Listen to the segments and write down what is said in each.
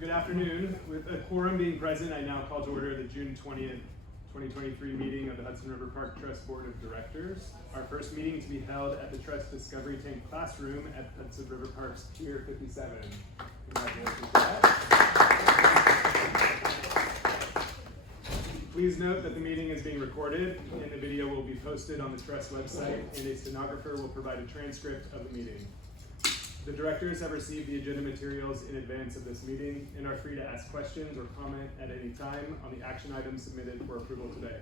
Good afternoon. With a quorum being present, I now call to order the June 20th, 2023 meeting of the Hudson River Park Trust Board of Directors. Our first meeting to be held at the Trust Discovery Tank Classroom at Hudson River Park's Pier 57. Congratulations for that. Please note that the meeting is being recorded and the video will be posted on the Trust website, and a stenographer will provide a transcript of the meeting. The directors have received the agenda materials in advance of this meeting and are free to ask questions or comment at any time on the action items submitted for approval today.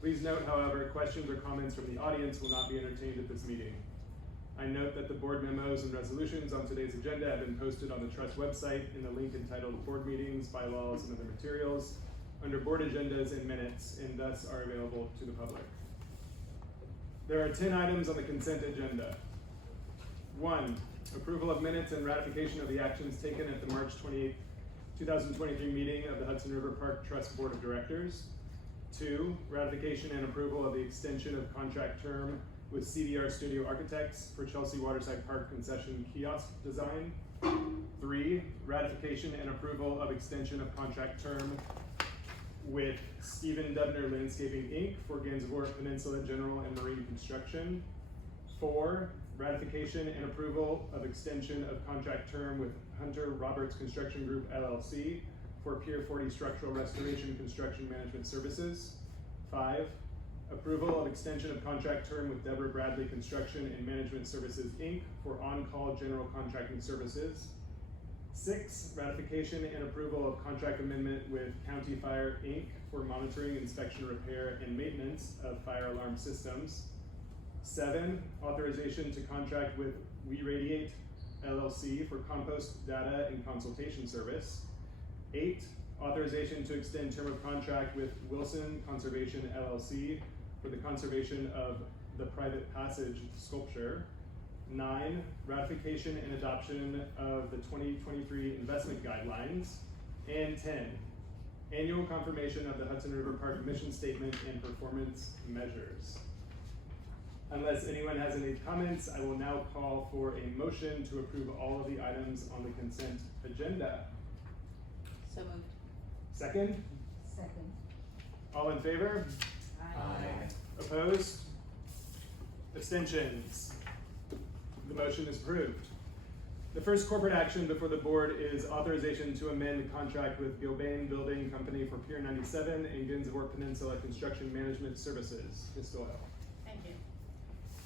Please note, however, questions or comments from the audience will not be entertained at this meeting. I note that the board memos and resolutions on today's agenda have been posted on the Trust website in the link entitled Board Meetings, Bylaws, and Other Materials under Board Agendas and Minutes, and thus are available to the public. There are 10 items on the consent agenda. 1. Approval of minutes and ratification of the actions taken at the March 28, 2023 meeting of the Hudson River Park Trust Board of Directors. 2. Ratification and approval of the extension of contract term with CDR Studio Architects for Chelsea Waterside Park concession kiosk design. 3. Ratification and approval of extension of contract term with Stephen Dubner Landscaping, Inc. for Gansevoort Peninsula General and Marine Construction. 4. Ratification and approval of extension of contract term with Hunter Roberts Construction Group, LLC for Pier 40 Structural Restoration Construction Management Services. 5. Approval of extension of contract term with Deborah Bradley Construction and Management Services, Inc. for on-call general contracting services. 6. Ratification and approval of contract amendment with County Fire, Inc. for monitoring, inspection, repair, and maintenance of fire alarm systems. 7. Authorization to contract with We Radiate LLC for compost data and consultation service. 8. Authorization to extend term of contract with Wilson Conservation LLC for the conservation of the private passage sculpture. 9. Ratification and adoption of the 2023 investment guidelines. And 10. Annual confirmation of the Hudson River Park mission statement and performance measures. Unless anyone has any comments, I will now call for a motion to approve all of the items on the consent agenda. So moved. Second? Second. All in favor? Aye. Opposed? Abstentions? The motion is approved. The first corporate action before the board is authorization to amend the contract with Gilbane Building Company for Pier 97 and Gansevoort Peninsula Construction Management Services. Ms. Doyle. Thank you.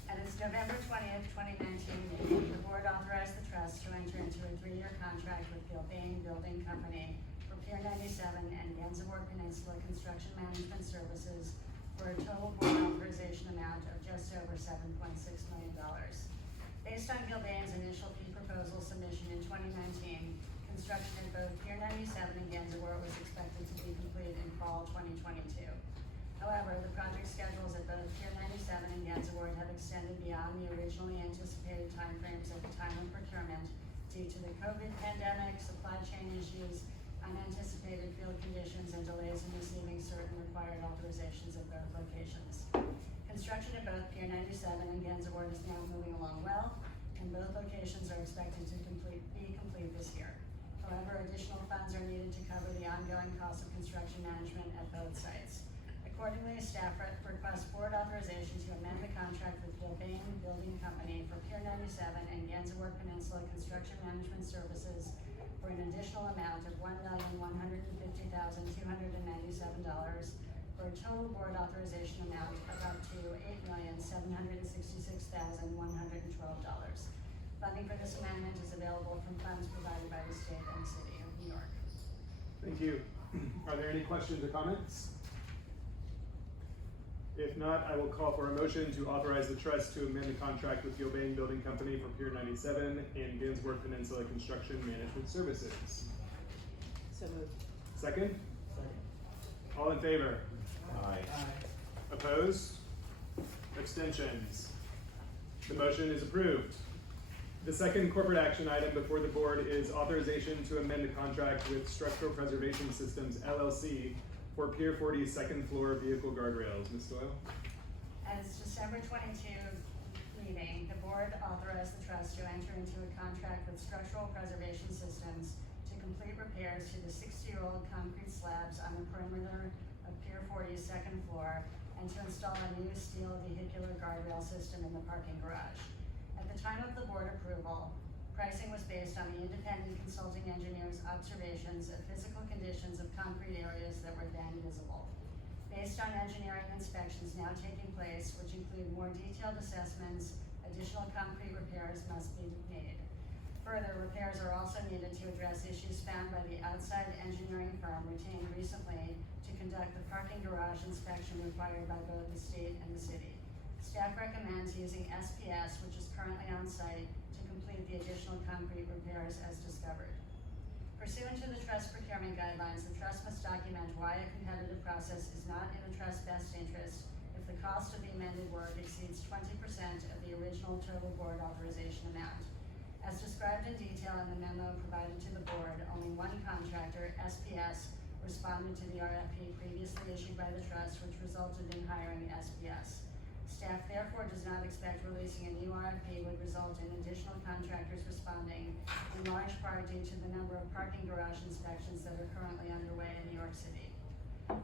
At its November 20th, 2019 meeting, the board authorized the trust to enter into a 3-year contract with Gilbane Building Company for Pier 97 and Gansevoort Peninsula Construction Management Services for a total board authorization amount of just over $7.6 million. Based on Gilbane's initial fee proposal submission in 2019, construction at both Pier 97 and Gansevoort was expected to be complete in fall 2022. However, the project schedules at both Pier 97 and Gansevoort have extended beyond the originally anticipated timeframes at the time of procurement due to the COVID pandemic, supply chain issues, unanticipated field conditions, and delays in receiving certain required authorizations at both locations. Construction at both Pier 97 and Gansevoort is now moving along well, and both locations are expected to be complete this year. However, additional funds are needed to cover the ongoing cost of construction management at both sites. Accordingly, staff requests board authorization to amend the contract with Gilbane Building Company for Pier 97 and Gansevoort Peninsula Construction Management Services for an additional amount of $1,150,297 for a total board authorization amount of up to $8,766,112. Funding for this amendment is available from funds provided by the state and city of New York. Thank you. Are there any questions or comments? If not, I will call for a motion to authorize the trust to amend the contract with Gilbane Building Company for Pier 97 and Gansevoort Peninsula Construction Management Services. So moved. Second? Second. All in favor? Aye. Opposed? Abstentions? The motion is approved. The second corporate action item before the board is authorization to amend the contract with Structural Preservation Systems, LLC for Pier 40 second floor vehicle guardrails. Ms. Doyle? At its December 22 meeting, the board authorized the trust to enter into a contract with Structural Preservation Systems to complete repairs repairs to the 60-year-old concrete slabs on the perimeter of Pier 40's second floor, and to install a new steel vehicular guardrail system in the parking garage. At the time of the board approval, pricing was based on the independent consulting engineer's observations of physical conditions of concrete areas that were then visible. Based on engineering inspections now taking place, which include more detailed assessments, additional concrete repairs must be made. Further, repairs are also needed to address issues found by the outside engineering firm retained recently to conduct the parking garage inspection required by both the state and the city. Staff recommends using SPS, which is currently on site, to complete the additional concrete repairs as discovered. Pursuant to the trust procurement guidelines, the trust must document why a competitive process is not in the trust's best interest if the cost of the amended work exceeds 20% of the original total board authorization amount. As described in detail in the memo provided to the board, only one contractor, SPS, responded to the RFP previously issued by the trust, which resulted in hiring SPS. Staff therefore does not expect releasing a new RFP would result in additional contractors responding, in large part due to the number of parking garage inspections that are currently underway in New York City.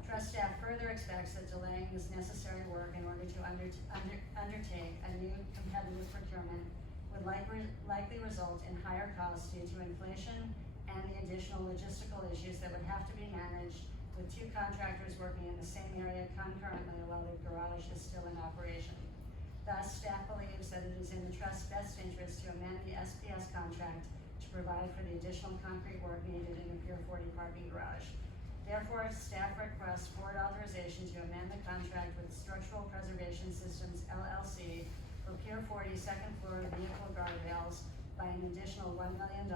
Trust staff further expects that delaying this necessary work in order to undertake a new competitive procurement would likely result in higher costs due to inflation and the additional logistical issues that would have to be managed with two contractors working in the same area concurrently while the garage is still in operation. Thus, staff believes that it is in the trust's best interest to amend the SPS contract to provide for the additional concrete work needed in the Pier 40 parking garage. Therefore, staff requests board authorization to amend the contract with Structural Preservation Systems LLC for Pier 40 second floor vehicle guardrails by an additional $1 million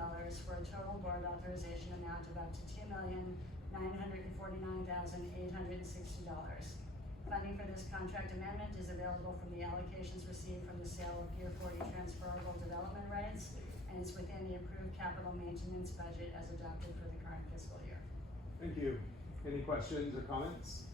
for a total board authorization amount of up to $2,949,860. Funding for this contract amendment is available from the allocations received from the sale of Pier 40 transferable development rights and is within the approved capital maintenance budget as adopted for the current fiscal year. Thank you. Any questions or comments?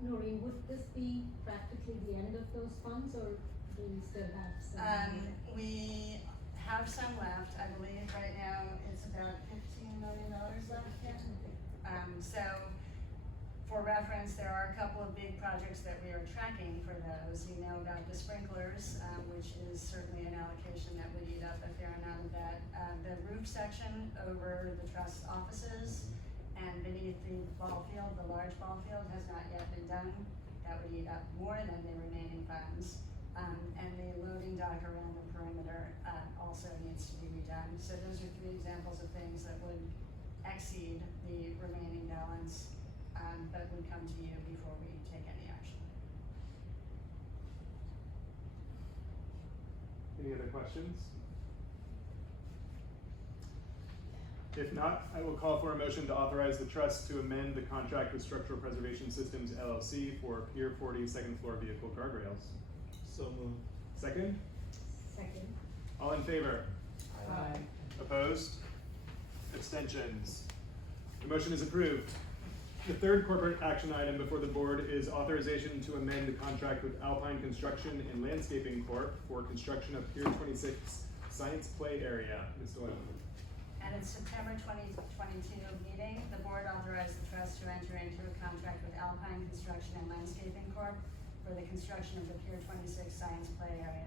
Noreen, would this be practically the end of those funds, or do we still have some? We have some left. I believe right now it's about $15 million left. Yeah. So for reference, there are a couple of big projects that we are tracking for those. You know about the sprinklers, which is certainly an allocation that would eat up a fair amount of that. The roof section over the trust offices and beneath the ball field, the large ball field, has not yet been done. That would eat up more than the remaining funds. And the loading dock around the perimeter also needs to be redone. So those are three examples of things that would exceed the remaining balance, but would come to you before we take any action. Any other questions? If not, I will call for a motion to authorize the trust to amend the contract with Structural Preservation Systems LLC for Pier 40 second floor vehicle guardrails. So moved. Second? Second. All in favor? Aye. Opposed? Abstentions? The motion is approved. The third corporate action item before the board is authorization to amend the contract with Alpine Construction and Landscaping Corp. For construction of Pier 26 Science Play Area. Ms. Doyle. At its September 2022 meeting, the board authorized the trust to enter into a contract with Alpine Construction and Landscaping Corp. For the construction of the Pier 26 Science Play Area,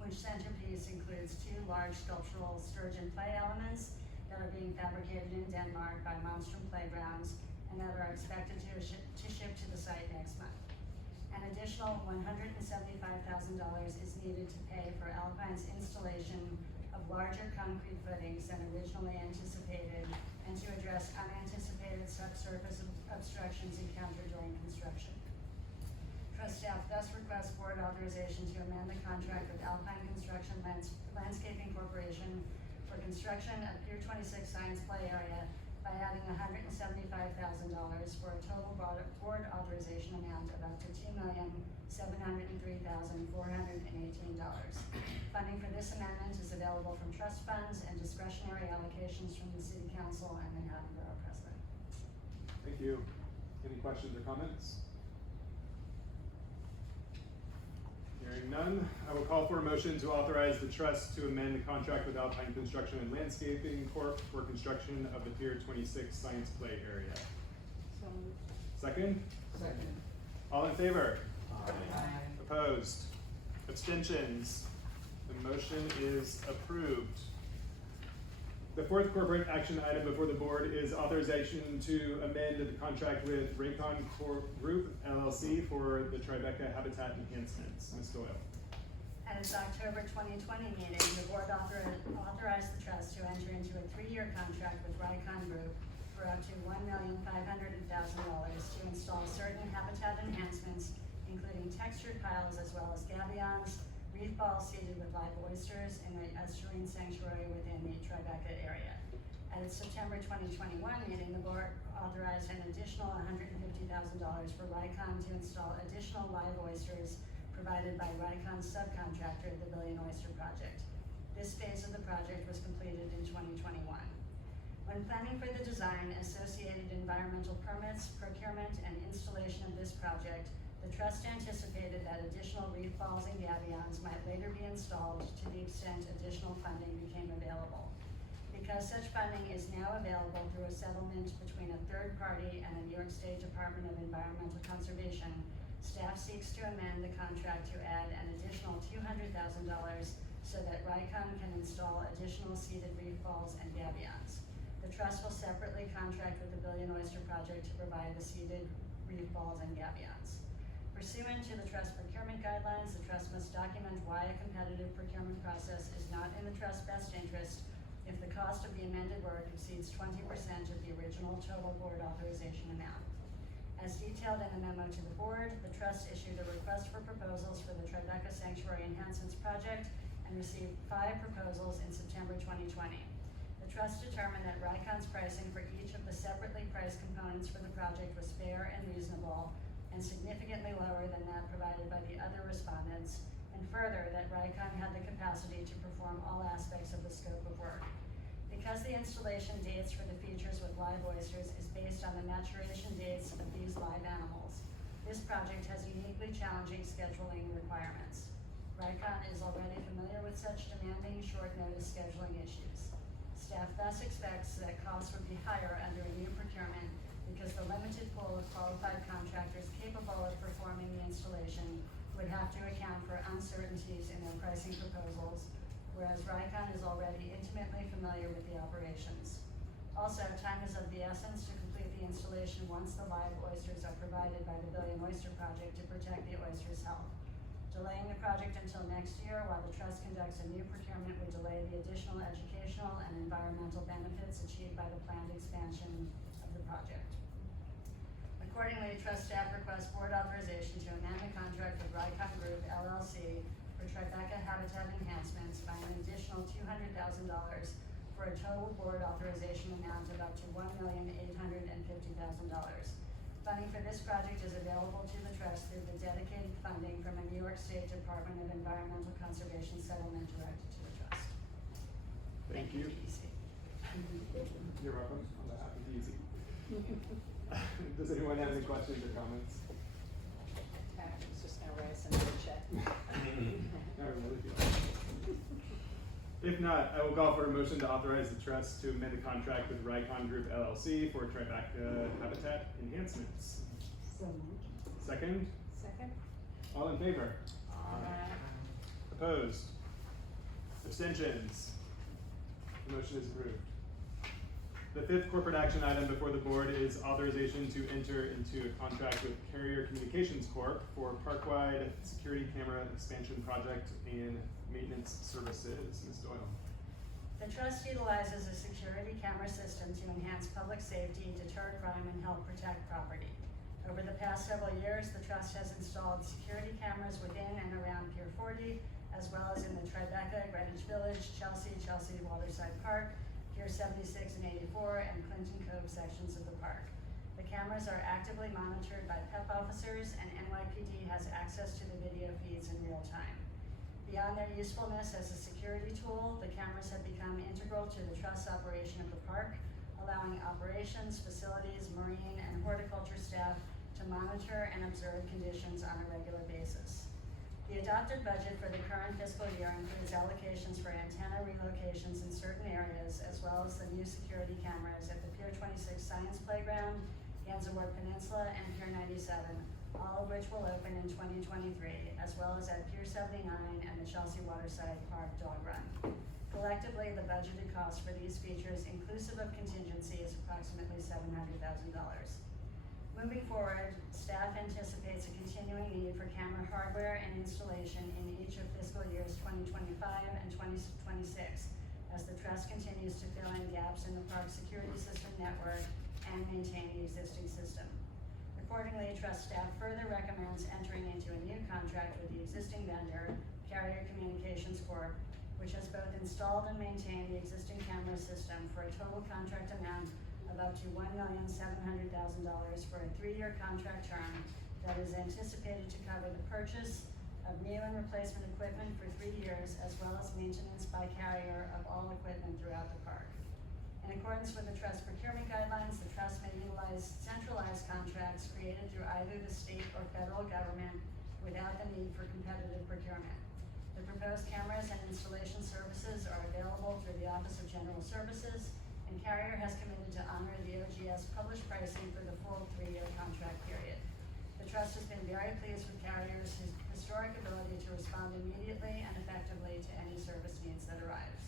which centerpiece includes two large sculptural sturgeon play elements that are being fabricated in Denmark by Monstrum Playgrounds and that are expected to ship to the site next month. An additional $175,000 is needed to pay for Alpine's installation of larger concrete footings than originally anticipated and to address unanticipated subsurface obstructions encountered during construction. Trust staff thus requests board authorization to amend the contract with Alpine Construction Landscaping Corporation for construction of Pier 26 Science Play Area by adding $175,000 for a total board authorization amount of up to $2,703,418. Funding for this amendment is available from trust funds and discretionary allocations from the City Council and Manhattan Borough President. Thank you. Any questions or comments? Hearing none, I will call for a motion to authorize the trust to amend the contract with Alpine Construction and Landscaping Corp. For construction of the Pier 26 Science Play area. So moved. Second? Second. All in favor? Aye. Opposed? Abstentions? The motion is approved. The fourth corporate action item before the board is authorization to amend the contract with Raycon Group LLC for the Tribeca Habitat Enhancements. Ms. Doyle. At its October 2020 meeting, the board authorized the trust to enter into a 3-year contract with Raycon Group for up to $1,500,000 to install certain habitat enhancements, including textured piles as well as gabions, reef balls seeded with live oysters in an estuarine sanctuary within the Tribeca area. At its September 2021 meeting, the board authorized an additional $150,000 for Raycon to install additional live oysters provided by Rycon's subcontractor, the Billion Oyster Project. This phase of the project was completed in 2021. When planning for the design, associated environmental permits, procurement, and installation of this project, the trust anticipated that additional reef balls and gabions might later be installed to the extent additional funding became available. Because such funding is now available through a settlement between a third party and the New York State Department of Environmental Conservation, staff seeks to amend the contract to add an additional $200,000 so that Raycon can install additional seeded reef balls and gabions. The trust will separately contract with the Billion Oyster Project to provide the seeded reef balls and gabions. Pursuant to the trust procurement guidelines, the trust must document why a competitive procurement process is not in the trust's best interest if the cost of the amended work exceeds 20% of the original total board authorization amount. As detailed in a memo to the board, the trust issued a request for proposals for the Tribeca Sanctuary Enhancements Project and received 5 proposals in September 2020. The trust determined that Rycon's pricing for each of the separately priced components for the project was fair and reasonable, and significantly lower than that provided by the other respondents, and further, that Raycon had the capacity to perform all aspects of the scope of work. Because the installation dates for the features with live oysters is based on the maturation dates of these live animals, this project has uniquely challenging scheduling requirements. Raycon is already familiar with such demanding short-notice scheduling issues. Staff thus expects that costs would be higher under a new procurement because the limited pool of qualified contractors capable of performing the installation would have to account for uncertainties in their pricing proposals, whereas Raycon is already intimately familiar with the operations. Also, time is of the essence to complete the installation once the live oysters are provided by the Billion Oyster Project to protect the oysters' health. Delaying the project until next year while the trust conducts a new procurement would delay the additional educational and environmental benefits achieved by the planned expansion of the project. Accordingly, trust staff requests board authorization to amend the contract with Raycon Group LLC for Tribeca Habitat Enhancements by an additional $200,000 for a total board authorization amount of up to $1,850,000. Funding for this project is available to the trust through the dedicated funding from a New York State Department of Environmental Conservation settlement directed to the trust. Thank you. TBC. You're welcome. On behalf of Easy. Does anyone have any questions or comments? I was just gonna write us another check. Not really feel. If not, I will call for a motion to authorize the trust to amend the contract with Raycon Group LLC for Tribeca Habitat Enhancements. So moved. Second? Second? All in favor? Aye. Opposed? Abstentions? The motion is approved. The fifth corporate action item before the board is authorization to enter into a contract with Carrier Communications Corp. For park-wide security camera expansion project and maintenance services. Ms. Doyle. The trust utilizes a security camera system to enhance public safety, deter crime, and help protect property. Over the past several years, the trust has installed security cameras within and around Pier 40, as well as in the Tribeca, Greenwich Village, Chelsea, Waterside Park, Pier 76 and 84, and Clinton Cove sections of the park. The cameras are actively monitored by PEP officers, and NYPD has access to the video feeds in real time. Beyond their usefulness as a security tool, the cameras have become integral to the trust's operation of the park, allowing operations, facilities, marine, and horticulture staff to monitor and observe conditions on a regular basis. The adopted budget for the current fiscal year includes allocations for antenna relocations in certain areas, as well as the new security cameras at the Pier 26 Science Playground, Gansevoort Peninsula, and Pier 97, all of which will open in 2023, as well as at Pier 79 and the Chelsea Waterside Park Dog Run. Collectively, the budgeted cost for these features, inclusive of contingency, is approximately $700,000. Moving forward, staff anticipates a continuing need for camera hardware and installation in each of fiscal years 2025 and 2026, as the Trust continues to fill in gaps in the park security system network and maintain the existing system. Accordingly, Trust staff further recommends entering into a new contract with the existing vendor, Carrier Communications Corp., which has both installed and maintained the existing camera system for a total contract amount of up to $1,700,000 for a 3-year contract term that is anticipated to cover the purchase of new and replacement equipment for 3 years, as well as maintenance by Carrier of all equipment throughout the park. In accordance with the Trust procurement guidelines, the Trust may utilize centralized contracts created through either the state or federal government without the need for competitive procurement. The proposed cameras and installation services are available through the Office of General Services, and Carrier has committed to honor the OGS published pricing for the full 3-year contract period. The Trust has been very pleased with Carrier's historic ability to respond immediately and effectively to any service needs that arise.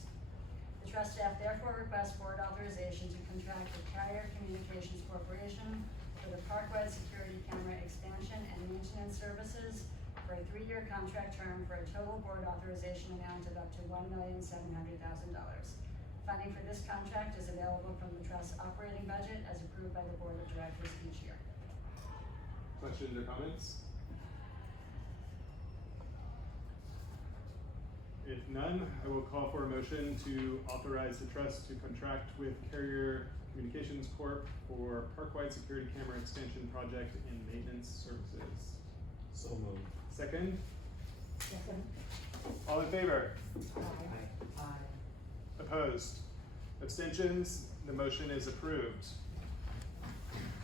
The Trust staff therefore requests board authorization to contract with Carrier Communications Corporation for the park-wide security camera expansion and maintenance services for a 3-year contract term for a total board authorization amount of up to $1,700,000. Funding for this contract is available from the Trust's operating budget as approved by the Board of Directors each year. Questions or comments? If none, I will call for a motion to authorize the Trust to contract with Carrier Communications Corp. For park-wide security camera expansion project and maintenance services. So moved. Second? Second. All in favor? Aye. Opposed? Abstentions? The motion is approved.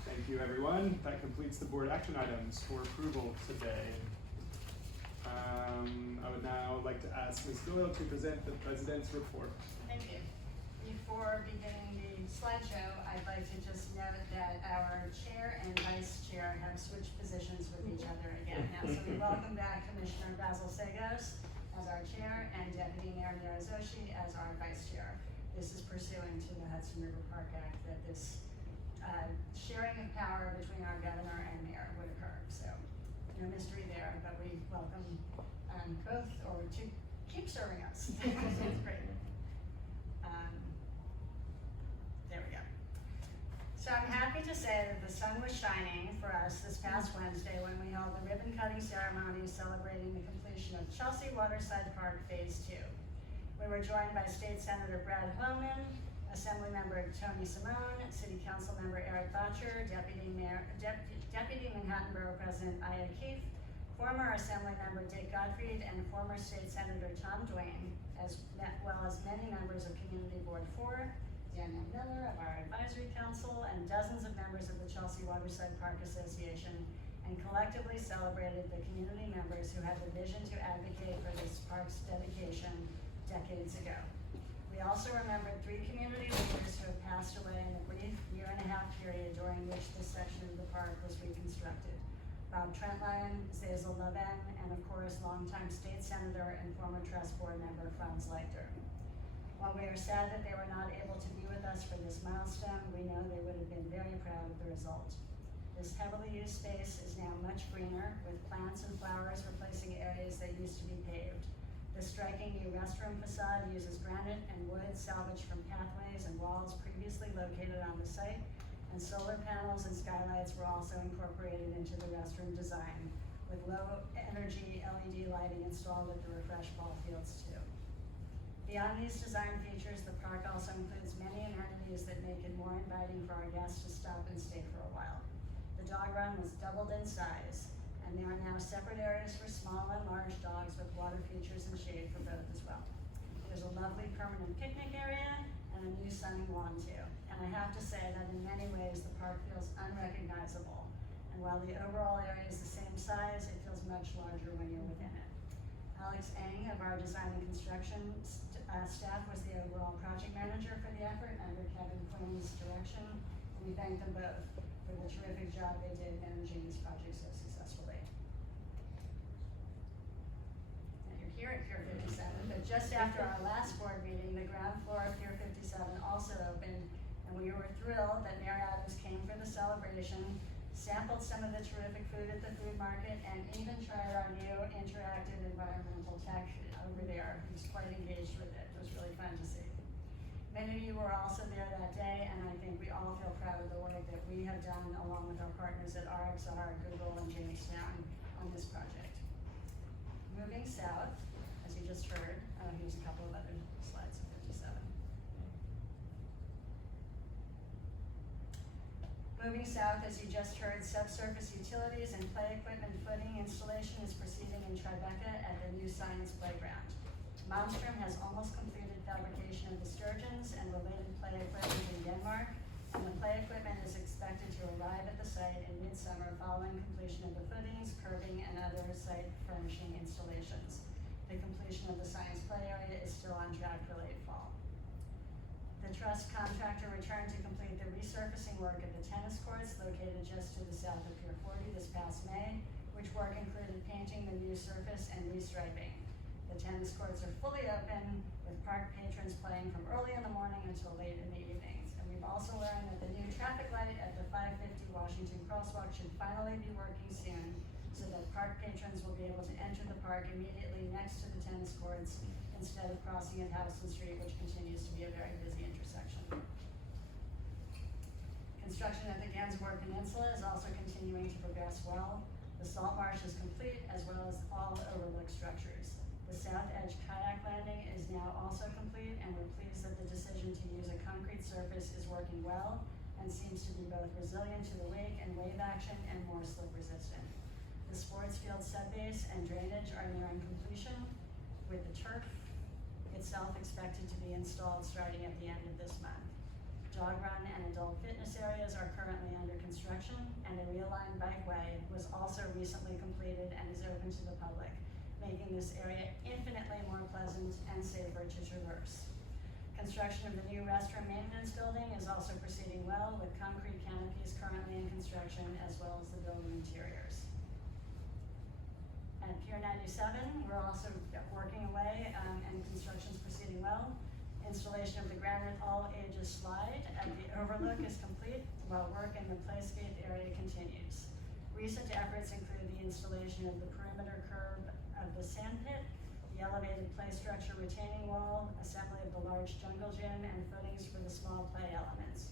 Thank you, everyone. That completes the board action items for approval today. I would now like to ask Ms. Doyle to present the President's report. Thank you. Before beginning the slideshow, I'd like to just note that our chair and vice chair have switched positions with each other again now. So we welcome back Commissioner Basil Sagos as our chair and Deputy Mayor Narazoshi as our vice chair. This is pursuant to the Hudson River Park Act that this sharing of power between our governor and mayor would occur. So no mystery there, but we welcome both or to keep serving us. It's great. There we go. So I'm happy to say that the sun was shining for us this past Wednesday when we held the ribbon cutting ceremony celebrating the completion of Chelsea Waterside Park Phase 2. We were joined by State Senator Brad Homan, Assemblymember Tony Simone, City Council Member Eric Botcher, Deputy Manhattan Borough President Aya Keefe, former Assemblymember Dick Gottfried, and former State Senator Tom Duane, as well as many members of Community Board 4, Daniel Miller of our Advisory Council, and dozens of members of the Chelsea Waterside Park Association, and collectively celebrated the community members who had the vision to advocate for this park's dedication decades ago. We also remembered 3 community leaders who have passed away in the brief 1.5-year period during which this section of the park was reconstructed. Bob Trentline, Zazel Leven, and of course, longtime state senator and former Trust board member Franz Leichter. While we are sad that they were not able to be with us for this milestone, we know they would have been very proud of the result. This heavily used space is now much greener, with plants and flowers replacing areas that used to be paved. The striking new restroom facade uses granite and wood salvaged from pathways and walls previously located on the site, and solar panels and skylights were also incorporated into the restroom design, with low-energy LED lighting installed at the refresh ball fields too. Beyond these design features, the park also includes many amenities that make it more inviting for our guests to stop and stay for a while. The dog run was doubled in size, and there are now separate areas for small and large dogs with water features and shade for both as well. There's a lovely permanent picnic area and a new sunning lawn too. And I have to say that in many ways the park feels unrecognizable. And while the overall area is the same size, it feels much larger when you're within it. Alex Eng of our design and construction staff was the overall project manager for the effort under Kevin Quinn's direction. And we thank them both for the terrific job they did managing this project so successfully. Now you're here at Pier 57, but just after our last board meeting, the ground floor of Pier 57 also opened, and we were thrilled that Mary Adams came for the celebration, sampled some of the terrific food at the food market, and even tried our new interactive environmental tech over there. He was quite engaged with it. It was really fun to see. Many of you were also there that day, and I think we all feel proud of the work that we have done along with our partners at RXR, Google, and Jamestown on this project. Moving south, as you just heard, here's a couple of other slides of 57. Moving south, as you just heard, subsurface utilities and play equipment footing installation is proceeding in Tribeca at the new science playground. Malmstrom has almost completed fabrication of the sturgeons and related play equipment in Denmark, and the play equipment is expected to arrive at the site in midsummer following completion of the footings, curbing, and other site furnishing installations. The completion of the science play area is still on track for late fall. The trust contractor returned to complete the resurfacing work at the tennis courts located just to the south of Pier 40 this past May, which work included painting the new surface and restriping. The tennis courts are fully open, with park patrons playing from early in the morning until late in the evenings. And we've also learned that the new traffic light at the 550 Washington crosswalk should finally be working soon, so that park patrons will be able to enter the park immediately next to the tennis courts instead of crossing at Hudson Street, which continues to be a very busy intersection. Construction at the Gansevoort Peninsula is also continuing to progress well. The salt marsh is complete, as well as all overlook structures. The south edge kayak landing is now also complete, and we're pleased that the decision to use a concrete surface is working well and seems to be both resilient to the wake and wave action and more slip resistant. The sports field subbase and drainage are nearing completion, with the turf itself expected to be installed starting at the end of this month. Jog run and adult fitness areas are currently under construction, and a realigned bikeway was also recently completed and is open to the public, making this area infinitely more pleasant and safer to traverse. Construction of the new restroom maintenance building is also proceeding well, with concrete canopies currently in construction, as well as the building interiors. At Pier 97, we're also working away, and construction's proceeding well. Installation of the granite all-ages slide at the overlook is complete, while work in the playscape area continues. Recent efforts include the installation of the perimeter curb of the sand pit, the elevated play structure retaining wall, assembly of the large jungle gym, and footings for the small play elements.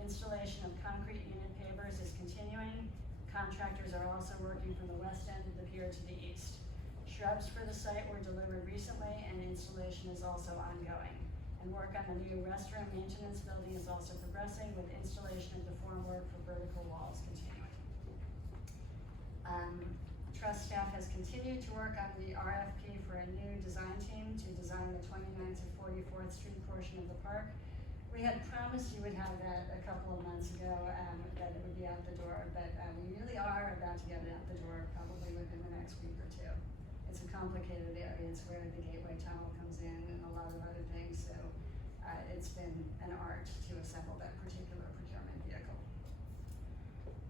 Installation of concrete unit pavers is continuing. Contractors are also working from the west end of the pier to the east. Shrubs for the site were delivered recently, and installation is also ongoing. And work on the new restroom maintenance building is also progressing, with installation of the formwork for vertical walls continuing. Trust staff has continued to work on the RFP for a new design team to design the 29th to 44th Street portion of the park. We had promised you would have that a couple of months ago, that it would be out the door, but we really are about to get it out the door, probably within the next week or two. It's a complicated area. It's where the gateway tunnel comes in and a lot of other things, so it's been an art to assemble that particular procurement vehicle.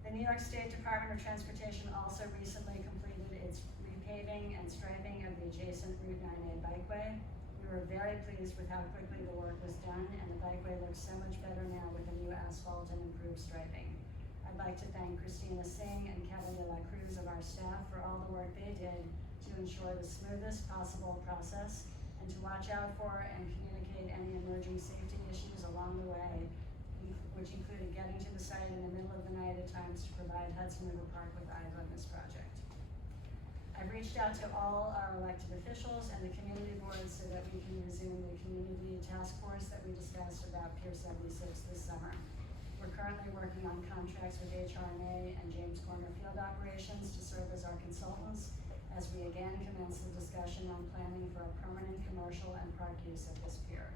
The New York State Department of Transportation also recently completed its repaving and striping of the adjacent Route 9A bikeway. We were very pleased with how quickly the work was done, and the bikeway looks so much better now with the new asphalt and improved striping. I'd like to thank Christina Singh and Kevin de la Cruz of our staff for all the work they did to ensure the smoothest possible process, and to watch out for and communicate any emerging safety issues along the way, which included getting to the site in the middle of the night at times to provide Hudson River Park with eyes on this project. I've reached out to all our elected officials and the community boards so that we can resume the community task force that we discussed about Pier 76 this summer. We're currently working on contracts with HRMA and James Corner Field Operations to serve as our consultants as we again commence the discussion on planning for a permanent commercial and park use at this pier.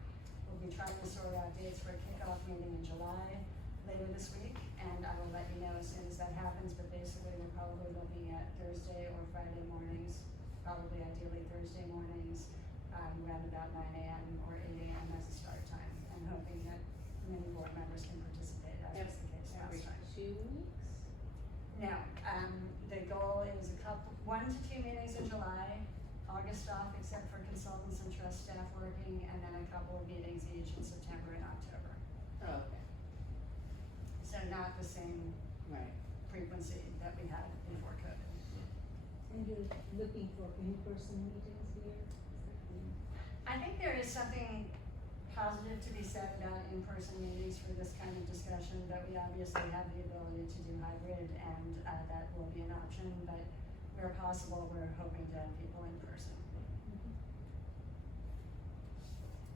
We'll be trying to sort out dates for a kickoff meeting in July later this week, and I will let you know as soon as that happens, but basically we're probably looking at Thursday or Friday mornings probably ideally Thursday mornings, around about 9 a.m. or 8 a.m. as a start time, and hoping that many board members can participate, as was the case Every last time. 2 weeks? No, the goal is 1 to 2 meetings in July, August off except for consultants and trust staff working, and then a couple of meetings each in September and October. Oh, okay, So not the same right. frequency that we had before COVID. And you're looking for in-person meetings here? I think there is something positive to be said about in-person meetings for this kind of discussion, but we obviously have the ability to do hybrid, and that will be an option, but where possible, we're hoping to have people in person.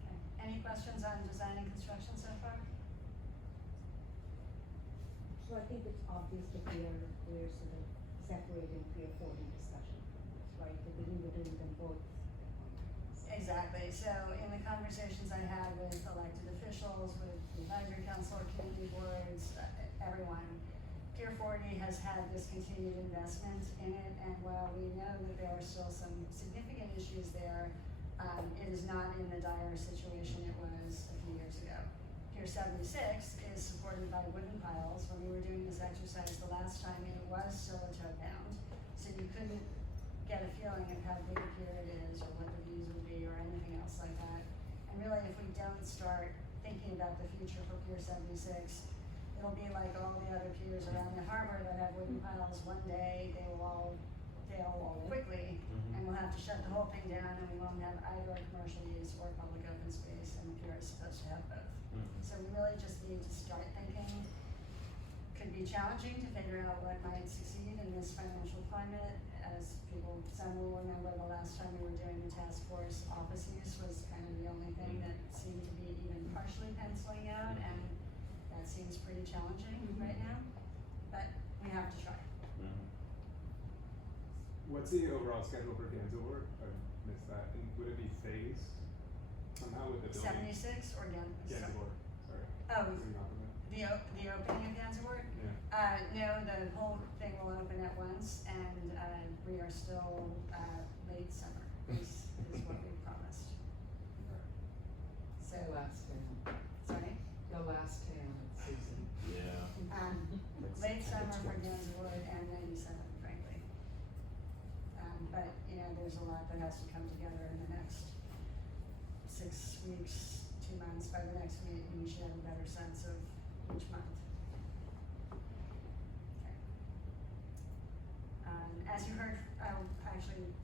Okay. Any questions on design and construction so far? So I think it's obvious that we're sort of separating 3 or 4 discussion from this, right? That we were doing them both. Exactly, so in the conversations I had with elected officials, with the advisory council, community boards, everyone, Pier 40 has had this continued investment in it, and while we know that there are still some significant issues there, it is not in the dire situation it was a few years ago. Pier 76 is supported by wooden piles. When we were doing this exercise the last time, it was still a tote bound, so you couldn't get a feeling of how big a pier it is, or what the views would be, or anything else like that. And really, if we don't start thinking about the future for Pier 76, it'll be like all the other piers around the harbor that have wooden piles. One day, they will all fail quickly, and we'll have to shut the whole thing down, and we won't have either commercial use or public open space, and the pier is supposed to have both. So we really just need to start thinking. Could be challenging to figure out what might succeed in this financial climate. As people, some will remember the last time we were doing the task force, office use was kind of the only thing that seemed to be even partially penciling out, and that seems pretty challenging right now, but we have to try. What's the overall schedule for Gansevoort? I missed that. And would it be phased somehow with the building? 76 or Gansevoort, sorry. Oh, Moving on from that. the opening of Gansevoort? Yeah. No, the whole thing will open at once, and we are still late summer is what we promised. So, The last town, sorry, the last town, Susan. Yeah. late summer for Gansevoort and 97, frankly. But, there's a lot that has to come together in the next 6 weeks, 2 months. By the next meeting, we should have a better sense of each month. Okay. As you heard, actually,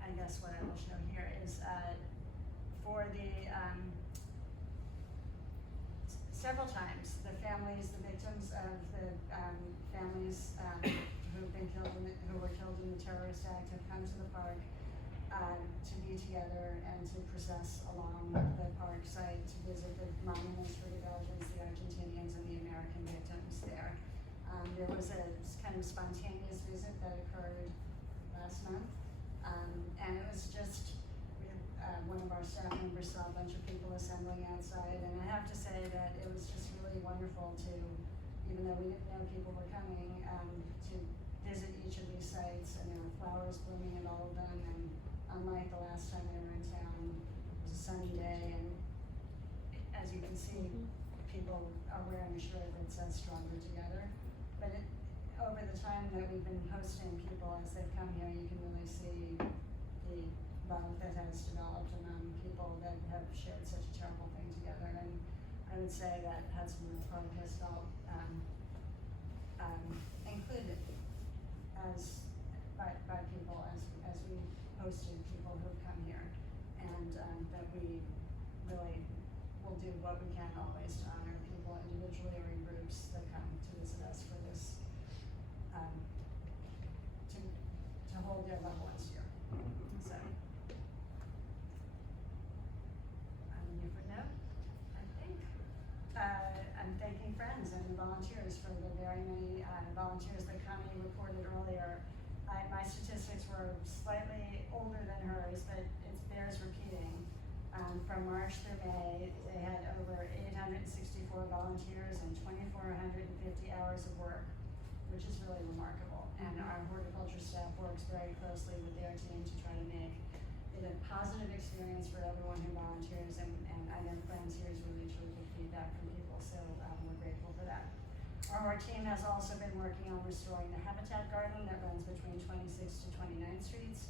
I guess what I will show here is, for the, several times, the families, the victims of the, families, who were killed in the terrorist act have come to the park, to be together and to process along the park site, to visit the monuments for the Belgians, the Argentinians, and the American victims there. There was a kind of spontaneous visit that occurred last month, and it was just, one of our staff members saw a bunch of people assembling outside, and I have to say that it was just really wonderful to, even though we didn't know people were coming, to visit each of these sites, and there were flowers blooming at all of them, and unlike the last time they were in town, it was a sunny day, and as you can see, people are wearing a shirt that says "Stronger Together." But over the time that we've been hosting people as they've come here, you can really see the love that has developed among people that have shared such a terrible thing together. And I would say that Hudson River Park has felt included by people as we hosted people who have come here, and that we really will do what we can always to honor people individually or in groups that come to visit us for this, to hold their loved ones here. So, you for note, I think. I'm thanking friends and volunteers for the very many volunteers that Connie reported earlier. My statistics were slightly older than hers, but it bears repeating. From March through May, they had over 864 volunteers and 2,450 hours of work. which is really remarkable. And our horticulture staff works very closely with their team to try to make it a positive experience for everyone who volunteers, and I know Friends hears really terrific feedback from people, so we're grateful for that. Our team has also been working on restoring the habitat garden that runs between 26th to 29th Streets.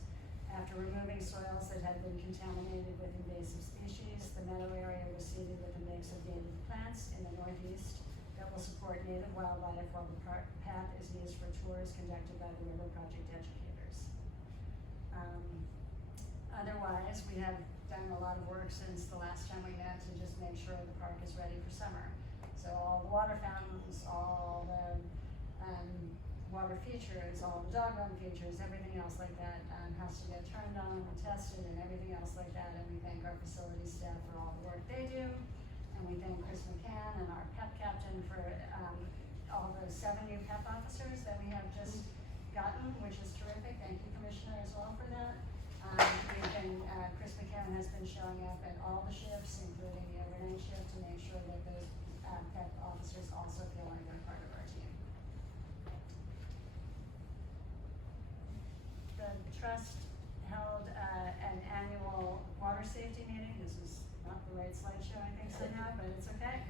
After removing soils that had been contaminated with invasive species, the meadow area was seeded with a mix of native plants in the northeast that will support native wildlife, while the path is used for tours conducted by the River Project educators. Otherwise, we have done a lot of work since the last time we met to just make sure the park is ready for summer. So all the water fountains, all the water features, all the dog run features, everything else like that has to get turned on and tested and everything else like that. And we thank our facilities staff for all the work they do. And we thank Chris McCann and our PEP captain for all the 7 new PEP officers that we have just gotten, which is terrific. Thank you, Commissioner, as well for that. Chris McCann has been showing up at all the shifts, including the overnight shift, to make sure that those PEP officers also feel like they're part of our team. The trust held an annual water safety meeting. This is not the right slideshow, I think, somehow, but it's okay.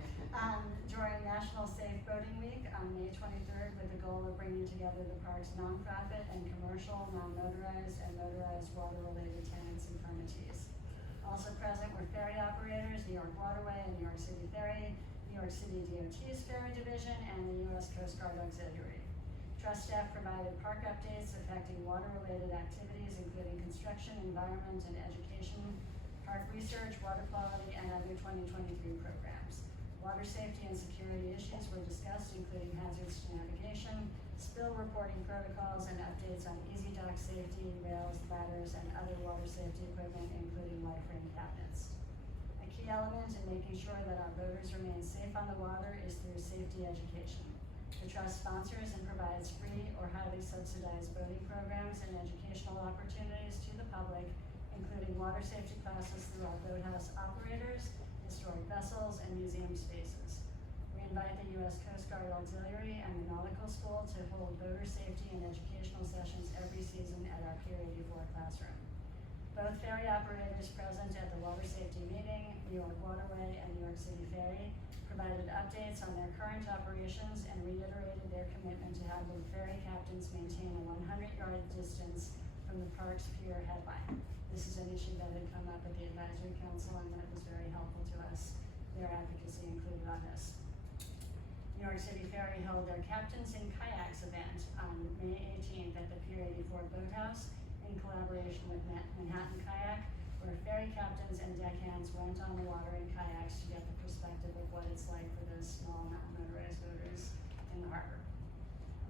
During National Safe Boating Week on May 23rd, with the goal of bringing together the park's nonprofit and commercial, non-motorized, and motorized water-related tenants and permittees. Also present were ferry operators, New York Waterway and New York City Ferry, New York City DOT's Ferry Division, and the U.S. Coast Guard Auxiliary. Trust staff provided park updates affecting water-related activities, including construction, environment, and education, park research, water quality, and other 2023 programs. Water safety and security issues were discussed, including hazards to navigation, spill reporting protocols, and updates on easy dock safety, rails, ladders, and other water safety equipment, including life ring cabinets. A key element in making sure that our boaters remain safe on the water is through safety education. The trust sponsors and provides free or highly subsidized boating programs and educational opportunities to the public, including water safety classes through our boathouse operators, historic vessels, and museum spaces. We invite the U.S. Coast Guard Auxiliary and the Nautical School to hold boater safety and educational sessions every season at our Pier 84 classroom. Both ferry operators present at the water safety meeting, New York Waterway and New York City Ferry, provided updates on their current operations and reiterated their commitment to have the ferry captains maintain a 100-yard distance from the park's pier headline. This is an issue that had come up at the advisory council, and that was very helpful to us. Their advocacy included on this. New York City Ferry held their Captains in Kayaks event on May 18th at the Pier 84 Boathouse in collaboration with Manhattan Kayak, where ferry captains and deckhands went on the water in kayaks to get the perspective of what it's like for those small non-motorized boaters in the harbor.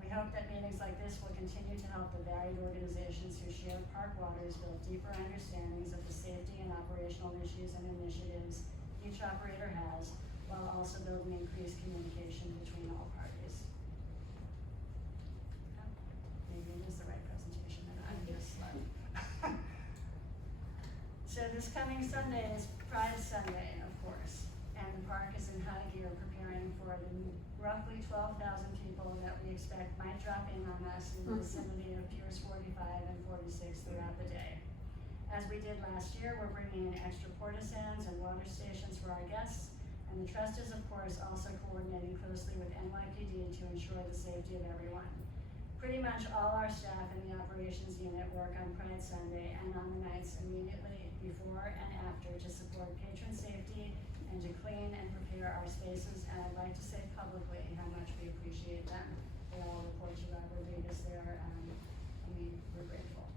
We hope that meetings like this will continue to help the varied organizations who share park waters build deeper understandings of the safety and operational issues and initiatives each operator has, while also building increased communication between all parties. Maybe it is the right presentation, and I'm just slow. So this coming Sunday is Pride Sunday, of course, and the park is in high gear preparing for the roughly 12,000 people that we expect might drop in on us in the vicinity of Piers 45 and 46 throughout the day. As we did last year, we're bringing in extra porta-sands and water stations for our guests, and the trust is, of course, also coordinating closely with NYPD to ensure the safety of everyone. Pretty much all our staff in the operations unit work on Pride Sunday and on the nights immediately before and after to support patron safety and to clean and prepare our spaces, and I'd like to say publicly how much we appreciate them. They all report to Rob Rodriguez there, and we're grateful.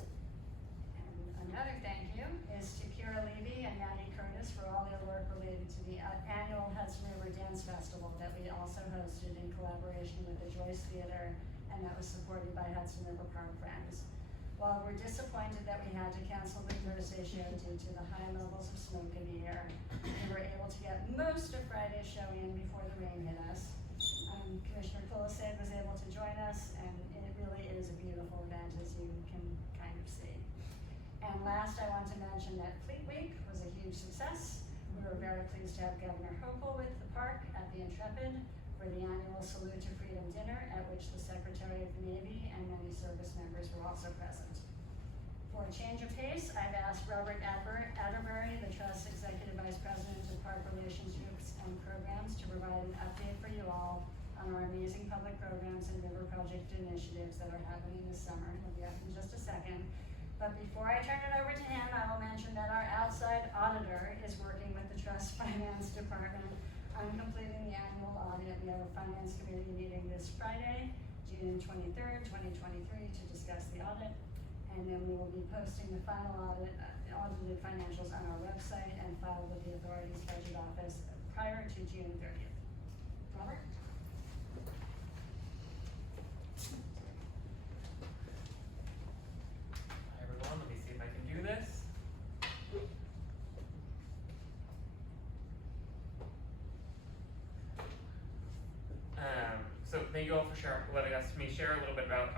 And another thank you is to Kira Levy and Maddie Curtis for all their work related to the annual Hudson River Dance Festival that we also hosted in collaboration with the Joyce Theater, and that was supported by Hudson River Park Friends. While we're disappointed that we had to cancel the Thursday show due to the high levels of smoke in the air, we were able to get most of Friday's show in before the rain hit us. Commissioner Kulisek was able to join us, and it really is a beautiful event, as you can kind of see. And last, I want to mention that Fleet Week was a huge success. We were very pleased to have Governor Hochul with the park at the Intrepid for for the annual Salute to Freedom dinner, at which the Secretary of the Navy and many service members were also present. For a change of pace, I've asked Robert Atterbury, the Trust's Executive Vice President of Park Relations Groups and Programs, to provide an update for you all on our amazing public programs and river project initiatives that are happening this summer. He'll be up in just a second. But before I turn it over to him, I will mention that our outside auditor is working with the Trust Finance Department on completing the annual audit. We have a Finance Committee meeting this Friday, June 23rd, 2023, to discuss the audit. And then we will be posting the final audited financials on our website and filed with the authority's budget office prior to June 30th. Robert? Hi everyone, let me see if I can do this. So thank you all for letting me share a little bit about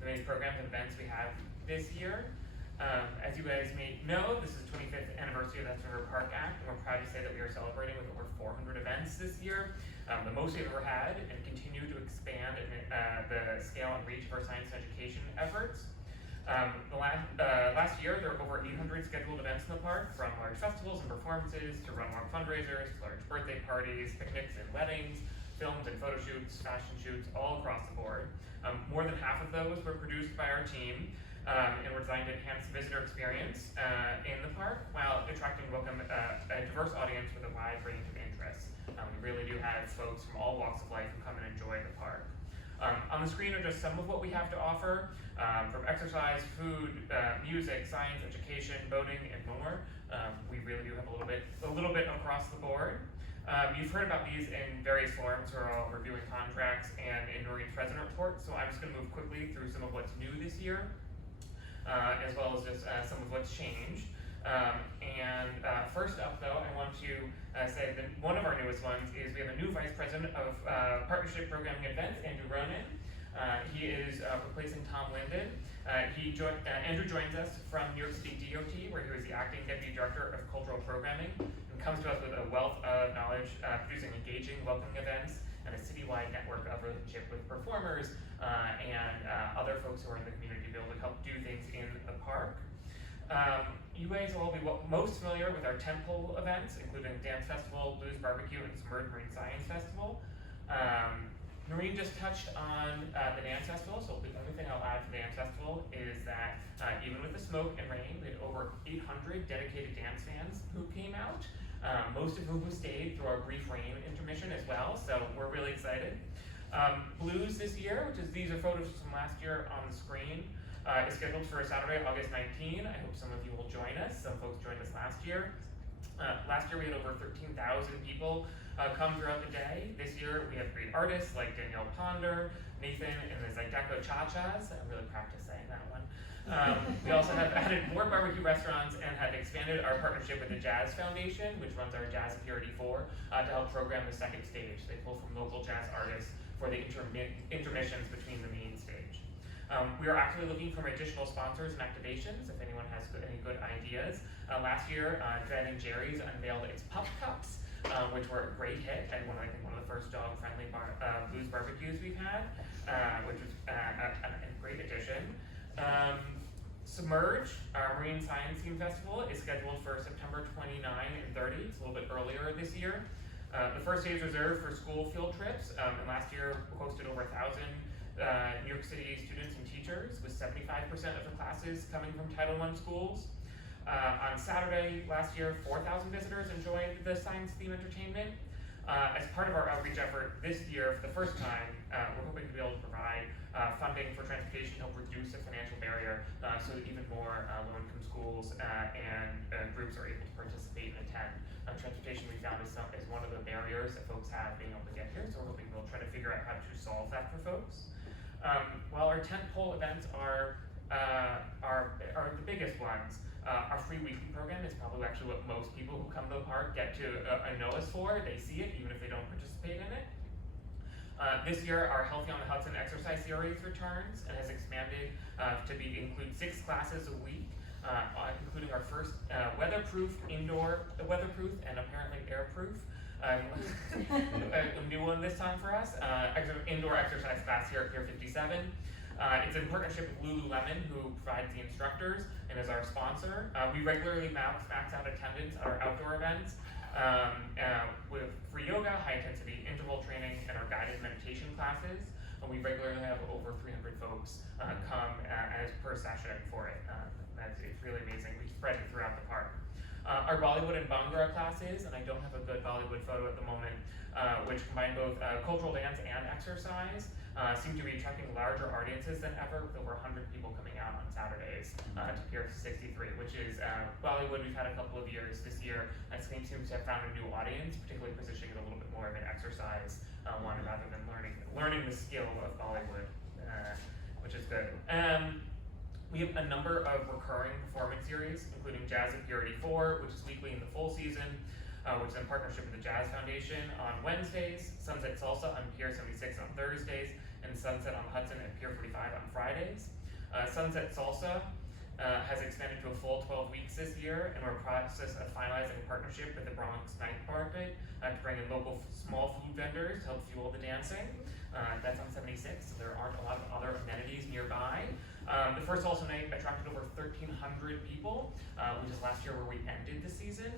the main programs and events we have this year. As you guys may know, this is the 25th anniversary of the Hudson River Park Act, and we're proud to say that we are celebrating with over 400 events this year, the most we've ever had, and continue to expand the scale and reach of our science and education efforts. Last year, there were over 800 scheduled events in the park, from large festivals and performances to run-along fundraisers, to large birthday parties, picnics and weddings, films and photo shoots, fashion shoots, all across the board. More than half of those were produced by our team and were designed to enhance the visitor experience in the park while attracting and welcome a diverse audience with a wide range of interests. We really do have folks from all walks of life who come and enjoy the park. On the screen are just some of what we have to offer, from exercise, food, music, science, education, boating, and more. We really do have a little bit across the board. You've heard about these in various forums. We're all reviewing contracts and in Noreen's president report, so I'm just going to move quickly through some of what's new this year, as well as just some of what's changed. First up, though, I want to say that one of our newest ones is we have a new vice president of partnership programming events, Andrew Ronan. He is replacing Tom Linden. Andrew joins us from New York State DOT, where he was the acting deputy director of cultural programming, and comes to us with a wealth of knowledge producing engaging, welcoming events and a citywide network of relationship with performers and other folks who are in the community to be able to help do things in the park. You guys will all be most familiar with our tentpole events, including Dance Festival, Blues Barbecue, and Submerged Marine Science Festival. Noreen just touched on the Dance Festival, so the only thing I'll add for the Dance Festival is that even with the smoke and rain, we had over 800 dedicated dance fans who came out, most of whom stayed through our brief rain intermission as well, so we're really excited. Blues this year, these are photos from last year on the screen, is scheduled for Saturday, August 19. I hope some of you will join us. Some folks joined us last year. Last year we had over 13,000 people come throughout the day. This year we have great artists like Danielle Ponder, Nathan, and the Zydeco Cha-Chas. I'm really practiced saying that one. We also have added more barbecue restaurants and have expanded our partnership with the Jazz Foundation, which runs our Jazz Security 4, to help program the second stage. They pull from local jazz artists for the intermissions between the main stage. We are actively looking for additional sponsors and activations if anyone has any good ideas. Last year, Dred and Jerry's unveiled its Pup Cups, which were a great hit and I think one of the first dog-friendly blues barbecues we've had, which was a great addition. Submerge, our Marine Science Theme Festival, is scheduled for September 29 and 30. It's a little bit earlier this year. The first day is reserved for school field trips, and last year we hosted over 1,000 New York City students and teachers, with 75% of the classes coming from Title I schools. On Saturday last year, 4,000 visitors enjoyed the science theme entertainment. As part of our outreach effort this year, for the first time, we're hoping to be able to provide funding for transportation to help reduce the financial barrier so that even more low-income schools and groups are able to participate and attend. Transportation we found is one of the barriers that folks have being able to get here, so we're hoping we'll try to figure out how to solve that for folks. While our tentpole events are the biggest ones, our free weekly program is probably actually what most people who come to the park get to know us for. They see it even if they don't participate in it. This year, our Healthy on the Hudson exercise series returns and has expanded to include 6 classes a week, including our first weatherproof and apparently airproof a new one this time for us, indoor exercise class here at Pier 57. It's in partnership with Lululemon, who provides the instructors and is our sponsor. We regularly max out attendance at our outdoor events with free yoga, high intensity interval training, and our guided meditation classes. And we regularly have over 300 folks come as per session for it. It's really amazing. We spread it throughout the park. Our Bollywood and Bhangra classes, and I don't have a good Bollywood photo at the moment, which combine both cultural dance and exercise, seem to be attracting larger audiences than ever, with over 100 people coming out on Saturdays to Pier 63, which is Bollywood. We've had a couple of years this year, and seems to have found a new audience, particularly positioning it a little bit more of an exercise one rather than learning the skill of Bollywood, which is good. We have a number of recurring performance series, including Jazz at Pier 84, which is weekly in the full season, which is in partnership with the Jazz Foundation on Wednesdays, Sunset Salsa on Pier 76 on Thursdays, and Sunset on Hudson at Pier 45 on Fridays. Sunset Salsa has expanded to a full 12 weeks this year, and we're in the process of finalizing a partnership with the Bronx Night Market to bring in local small food vendors to help fuel the dancing. That's on 76, so there aren't a lot of other amenities nearby. The first Salsa Night attracted over 1,300 people, which is last year where we ended the season.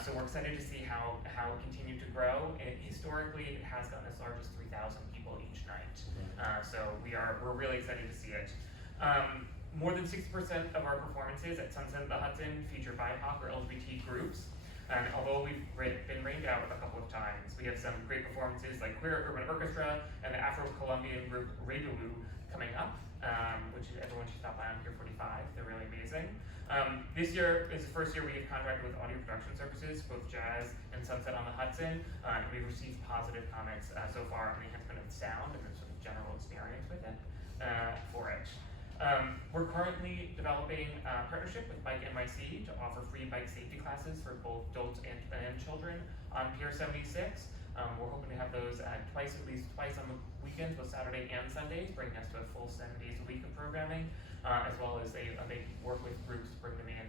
So we're excited to see how it continued to grow. And historically, it has gotten as large as 3,000 people each night. So we're really excited to see it. More than 60% of our performances at Sunset and the Hudson feature BIPOC or LGBT groups. And although we've been rained out a couple of times, we have some great performances like Queer Urban Orchestra and the Afro-Colombian group Redulu coming up, which everyone should stop by on Pier 45. They're really amazing. This year is the first year we have contracted with audio production services, both Jazz and Sunset on the Hudson, and we've received positive comments so far on the enhancement of sound and the sort of general experience with it for it. We're currently developing a partnership with Bike NYC to offer free bike safety classes for both adults and children on Pier 76. We're hoping to have those at least twice on the weekends, both Saturday and Sundays, bringing us to a full 7 days a week of programming, as well as they work with groups to bring them in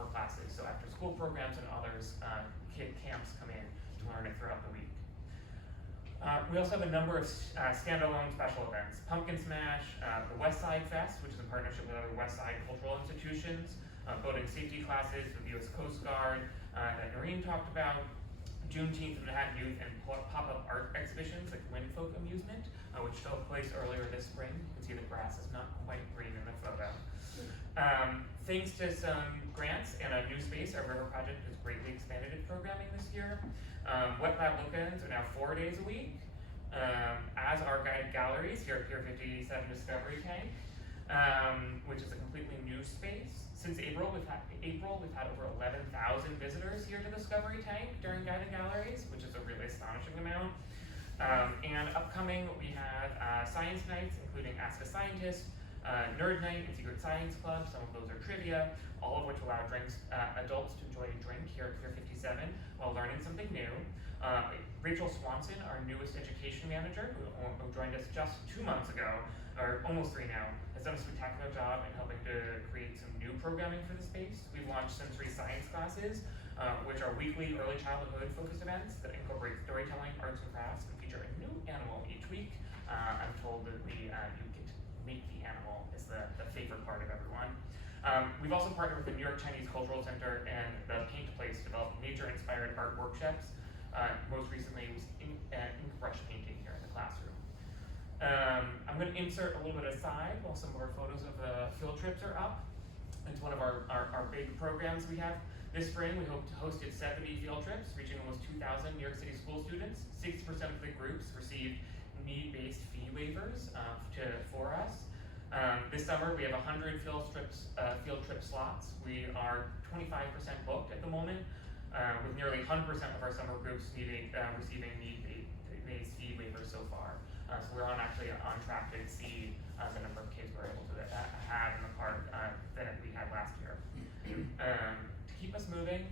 for classes. So after school programs and others, kid camps come in to learn it throughout the week. We also have a number of standalone special events. Pumpkin Smash, the West Side Fest, which is in partnership with other West Side cultural institutions, boating safety classes with the U.S. Coast Guard that Noreen talked about, Juneteenth in Manhattan Youth, and pop-up art exhibitions like Windfolk Amusement, which took place earlier this spring. You can see the grass is not quite green in the photo. Thanks to some grants and a new space, our River Project has greatly expanded its programming this year. Wet Lab Look-ins are now 4 days a week, as are guided galleries here at Pier 57 Discovery Tank, which is a completely new space. Since April, we've had over 11,000 visitors here to Discovery Tank during guided galleries, which is a really astonishing amount. And upcoming, we have science nights, including Ask a Scientist, Nerd Night, and Secret Science Club. Some of those are trivia, all of which allow adults to enjoy a drink here at Pier 57 while learning something new. Rachel Swanson, our newest education manager, who joined us just 2 months ago, or almost 3 now, has done a spectacular job in helping to create some new programming for the space. We've launched sensory science classes, which are weekly early childhood focused events that incorporate storytelling, arts and crafts, and feature a new animal each week. I'm told that you get to meet the animal is the favorite part of everyone. We've also partnered with the New York Chinese Cultural Center and the Paint Place to develop nature-inspired art workshops. Most recently, it was ink brush painting here in the classroom. I'm going to insert a little bit aside while some of our photos of the field trips are up. It's one of our big programs we have. This spring, we hope to hosted 70 field trips, reaching almost 2,000 New York City school students. 60% of the groups received need-based fee waivers for us. This summer, we have 100 field trip slots. We are 25% booked at the moment, with nearly 100% of our summer groups receiving need-based fee waivers so far. So we're on track to exceed the number of kids we're able to have in the park that we had last year. To keep us moving,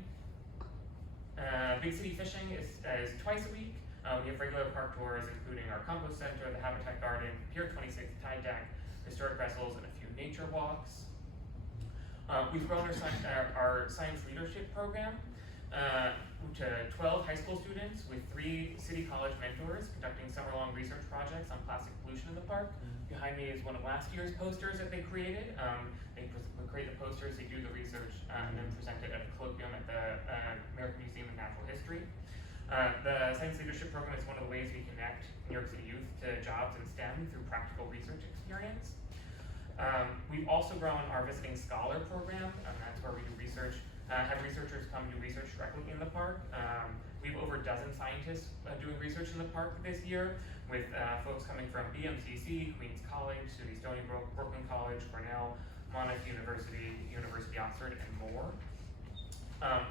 Big City Fishing is twice a week. We have regular park tours, including our compost center, the Habitat Garden, Pier 26 Tide Deck, historic vessels, and a few nature walks. We've grown our science leadership program. to 12 high school students with 3 city college mentors conducting summer-long research projects on plastic pollution in the park. Behind me is one of last year's posters that they created. They create the posters, they do the research, and then present it at a colloquium at the American Museum of Natural History. The Science Leadership Program is one of the ways we connect New York City youth to jobs in STEM through practical research experience. We've also grown our Visiting Scholar program, and that's where we do research, have researchers come do research directly in the park. We have over a dozen scientists doing research in the park this year, with folks coming from BMCC, Queens College, City Stony Brook, Brooklyn College, Cornell, Monmouth University, University of Oxford, and more.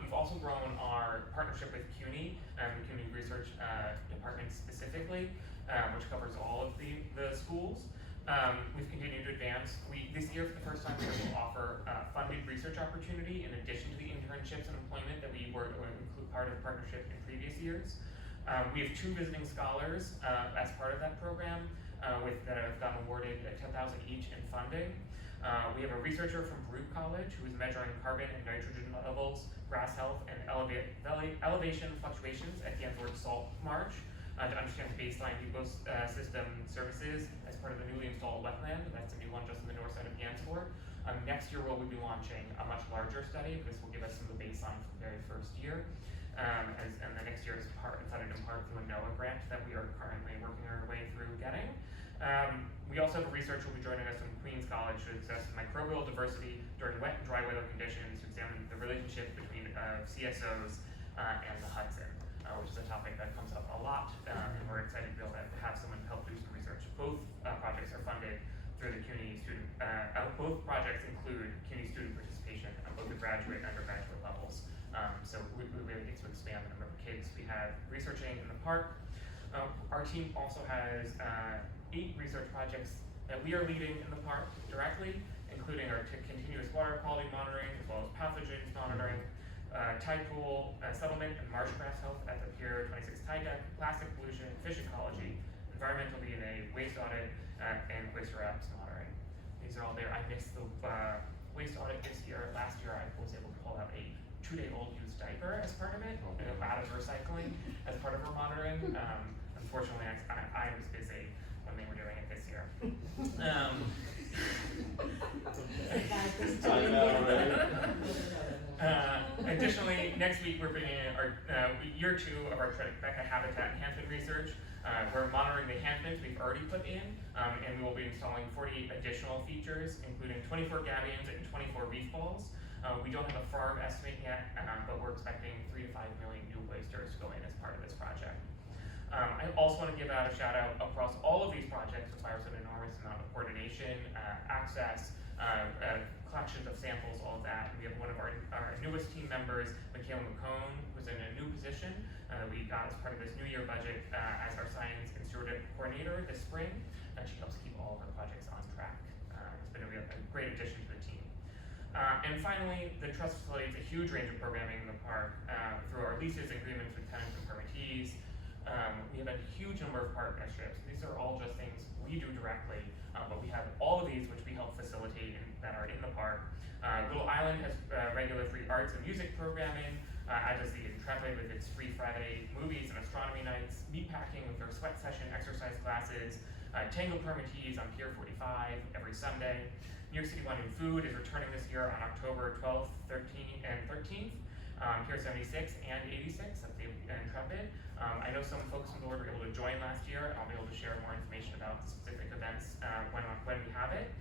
We've also grown our partnership with CUNY, the CUNY Research Department specifically, which covers all of the schools. We've continued to advance. This year, for the first time, we will offer funded research opportunity in addition to the internships and employment that we were include part of the partnership in previous years. We have 2 visiting scholars as part of that program that have gotten awarded $10,000 each in funding. We have a researcher from Baruch College who is measuring carbon and nitrogen levels, grass health, and elevation fluctuations at Gansevoort Salt Marsh to understand the baseline ecosystem services as part of the newly installed wetland. That's a new one just on the north side of Gansevoort. Next year we'll be launching a much larger study. This will give us some of the baseline from the very first year. And the next year is funded in part through a NOAA grant that we are currently working our way through getting. We also have a researcher who will be joining us from Queens College to assess microbial diversity during wet and dry weather conditions to examine the relationship between CSOs and the Hudson, which is a topic that comes up a lot, and we're excited to be able to have someone help do some research. Both projects are funded through the CUNY student, both projects include CUNY student participation on both the graduate and undergraduate levels. So we really get to expand the number of kids we have researching in the park. Our team also has 8 research projects that we are leading in the park directly, including our continuous water quality monitoring, as well as pathogens monitoring, tide pool settlement and marsh grass health at the Pier 26 tide deck, plastic pollution, fish ecology, environmental DNA, waste audit, and oyster apps monitoring. These are all there. I missed the waste audit this year. Last year I was able to pull out a 2-day-old used diaper as part of it, and a lot of recycling as part of our monitoring. Unfortunately, I was busy when they were doing it this year. Additionally, next week we're bringing in our year 2 of our Tribeca habitat enhancement research. We're monitoring the enhancements we've already put in, and we will be installing 48 additional features, including 24 gabions and 24 reef balls. We don't have a firm estimate yet, but we're expecting 3 to 5 million new oysters to go in as part of this project. I also want to give out a shout out across all of these projects requires an enormous amount of coordination, access, collections of samples, all of that. We have one of our newest team members, Michaela McCone, who's in a new position. We got as part of this New Year budget as our science and stewardship coordinator this spring, and she helps keep all of our projects on track. It's been a great addition to the team. And finally, the trust facilitates a huge range of programming in the park through our leases, agreements with tenants and permittees. We have a huge number of partnerships. These are all just things we do directly, but we have all of these which we help facilitate that are in the park. Little Island has regular free arts and music programming, as does the Intrepid with its free Friday movies and astronomy nights, meatpacking with their sweat session exercise classes, Tango permittees on Pier 45 every Sunday. New York City Wine and Food is returning this year on October 12th, 13th, and 13th. Pier 76 and 86 at the Intrepid. I know some folks from the board were able to join last year, and I'll be able to share more information about the specific events when we have it.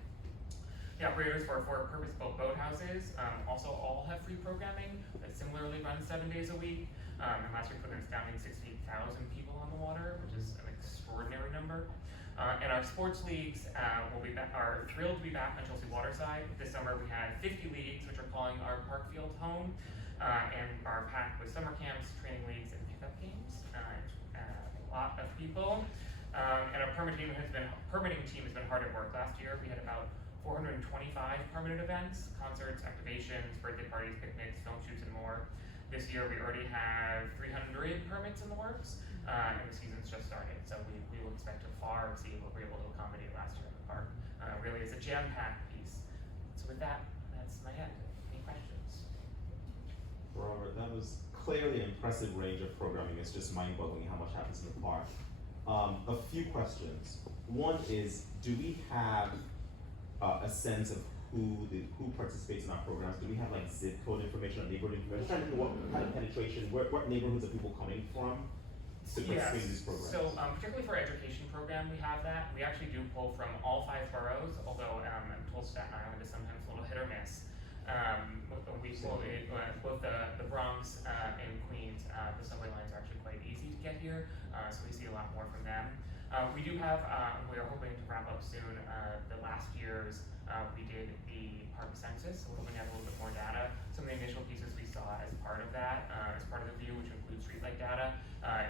The operators for our 4 purpose-built boathouses also all have free programming that similarly runs 7 days a week. And last year put an astounding 68,000 people on the water, which is an extraordinary number. And our sports leagues are thrilled to be back on Chelsea Waterside. This summer we had 50 leagues, which are calling our park field home, and are packed with summer camps, training leagues, and pickup games. A lot of people. And our permitting team has been hard at work. Last year we had about 425 permanent events, concerts, activations, birthday parties, picnics, film shoots, and more. This year we already have 300 permits in the works, and the season's just started, so we will expect to far exceed what we were able to accommodate last year in the park. Really is a jam-packed piece. So with that, that's my end. Any questions? Robert, that was clearly an impressive range of programming. It's just mind-boggling how much happens in the park. A few questions. One is, do we have a sense of who participates in our programs? Do we have like zip code information or neighborhood information? I'm trying to think what kind of penetration, what neighborhoods are people coming from to participate in these programs? So particularly for education program, we have that. We actually do pull from all 5 boroughs, although I'm told Staten Island is sometimes a little hit or miss. We pull both the Bronx and Queens. The subway lines are actually quite easy to get here, so we see a lot more from them. We do have, we are hoping to wrap up soon, the last year's, we did the park census, so we're hoping to have a little bit more data. Some of the initial pieces we saw as part of that, as part of the view, which includes streetlight data,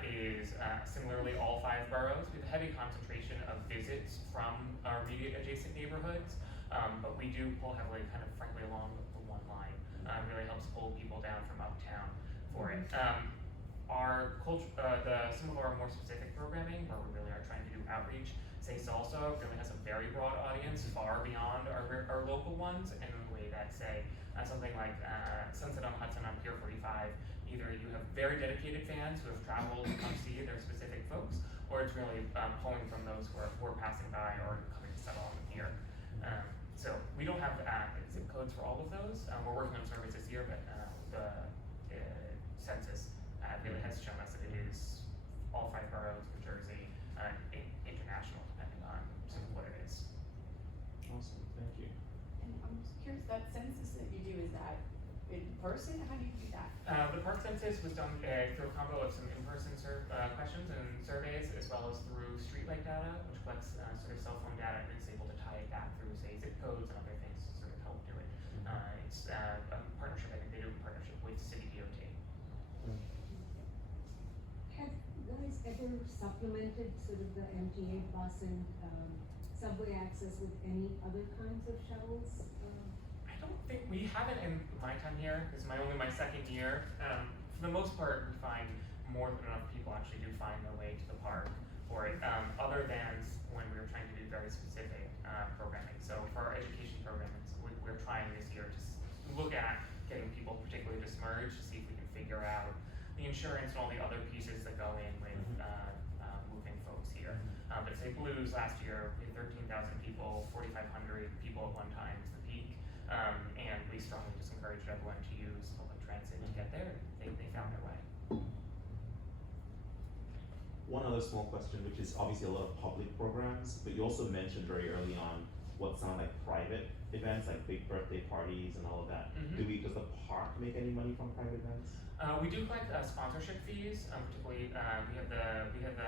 is similarly all 5 boroughs. We have a heavy concentration of visits from our immediate adjacent neighborhoods, but we do pull heavily kind of frankly along the one line. Really helps pull people down from uptown for it. Our culture, some of our more specific programming, where we really are trying to do outreach, say Salsa really has a very broad audience, far beyond our local ones, in a way that say something like Sunset on Hudson on Pier 45. Either you have very dedicated fans who have traveled to come see their specific folks, or it's really pulling from those who are passing by or coming to settle on the pier. So we don't have zip codes for all of those. We're working on surveys this year, but the census really has shown us that it is all 5 boroughs, New Jersey, international, depending on sort of what it is. Awesome, thank you. And I'm just curious, that census that you do, is that in person? How do you do that? The park census was done through a combo of some in-person questions and surveys, as well as through streetlight data, which collects sort of cell phone data and is able to tie it back through, say, zip codes and other things to sort of help do it. It's a partnership, I think they do a partnership with City DOT. Have you guys ever supplemented sort of the MTA bus and subway access with any other kinds of shuttles? I don't think we haven't in my time here. This is only my 2nd year. For the most part, we find more than enough people actually do find their way to the park for it. Other than when we were trying to do very specific programming. So for our education programs, we're trying this year to look at getting people particularly to Smurge to see if we can figure out the insurance and all the other pieces that go in with moving folks here. But say Blues last year, we had 13,000 people, 4,500 people at one time is the peak. And we strongly just encouraged everyone to use public transit to get there. They found their way. One other small question, which is obviously a lot of public programs, but you also mentioned very early on what sound like private events, like big birthday parties and all of that. Mm-hmm. Does the park make any money from private events? We do collect sponsorship fees, particularly we have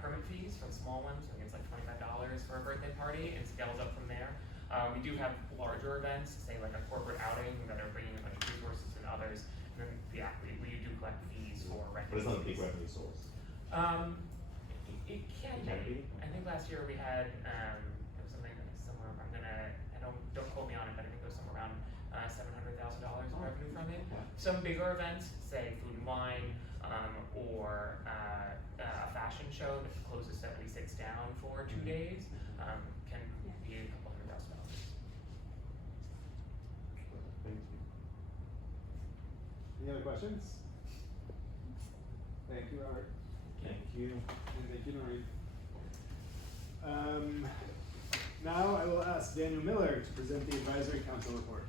permit fees for the small ones. I think it's like $25 for a birthday party, and scales up from there. We do have larger events, say like a corporate outing that are bringing a bunch of resources and others. And then we do collect fees for renting. But it's not a big revenue source. It can be. I think last year we had there was something somewhere. Don't quote me on it, but I think it was somewhere around $700,000 in revenue from it. Okay. Some bigger events, say Food and Wine, or a fashion show that closes 76 down for 2 days, can be a couple $100,000. Thank you. Any other questions? Thank you, Robert. Thank you. And thank you, Noreen. Now I will ask Daniel Miller to present the Advisory Council report.